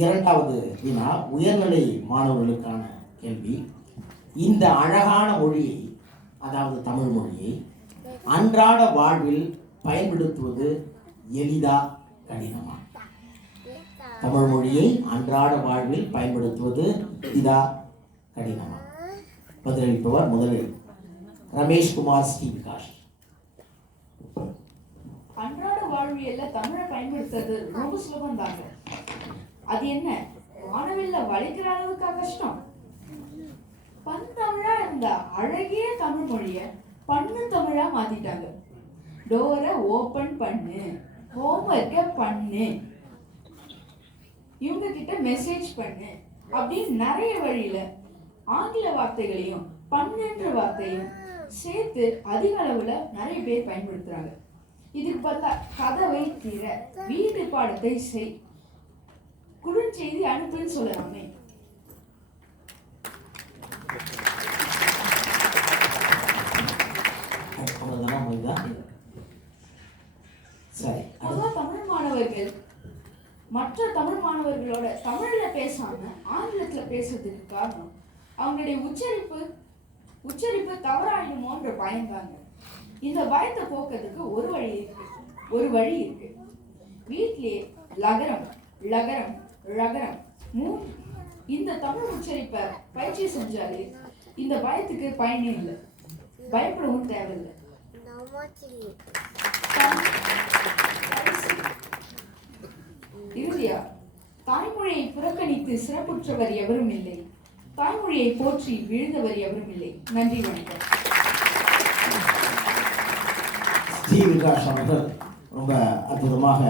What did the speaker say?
இரண்டாவது வினா உயர்நிலை மாணவர்களுக்கான கேள்வி. இந்த அழகான மொழியை, அதாவது தமிழ் மொழியை அன்றாட வாழ்வில் பயன்படுத்துவது எளிதா கடினமா? தமிழ் மொழியை அன்றாட வாழ்வில் பயன்படுத்துவது எளிதா கடினமா? பதிலளிப்பவர் முதலில் ரமேஷ்குமார் ஸ்ரீ விகாஷ். அன்றாட வாழ்வியல்ல தமிழை பயன்படுத்துறது ரொம்ப சுலபம் தாங்க. அது என்ன, வானவில்ல வளைக்கிற அளவுக்கு கஷ்டம்? பன்தமிழா இருந்த அழகிய தமிழ் மொழிய பண்ணு தமிழா மாத்திட்டாங்க. டோரை ஓபன் பண்ணு, ஹோம்ஒர்க்க பண்ணு, இவங்க கிட்ட மெசேஜ் பண்ணு அப்படின்னு நிறைய வழியில ஆங்கில வார்த்தைகளையும் பண்ணுன்ற வார்த்தையும் சேர்த்து அதிக அளவுல நிறைய பேர் பயன்படுத்துறாங்க. இதுக்கு பதிலா கதவை திற, வீட்டு பாடத்தை செய், குறுஞ்செய்தி அனுப்புன்னு சொல்லலாமே. தமிழ் மாணவர்கள் மற்ற தமிழ் மாணவர்களோட தமிழ்ல பேசாம ஆங்கிலத்துல பேசுறதுக்கு காரணம் அவங்களுடைய உச்சரிப்பு தவறாயிடுமோன்ற பயந்தாங்க. இந்த பயத்தை போக்குறதுக்கு ஒரு வழி இருக்கு. வீட்டிலே லகரம், லகரம், லகரம் இந்த தமிழ் உச்சரிப்பை பயிற்சி செஞ்சாலே இந்த பயத்துக்கு பயனே இல்லை, பயப்படவும் தேவையில்லை. இறுதியா, தாய்மொழியை புறக்கணித்து சிறப்புற்றவர் எவரும் இல்லை, தாய்மொழியை போற்றி விழுந்தவர் எவரும் இல்லை. நன்றி, வணக்கம். ஸ்ரீ விகாஷ் அவர்கள் ரொம்ப அற்புதமாக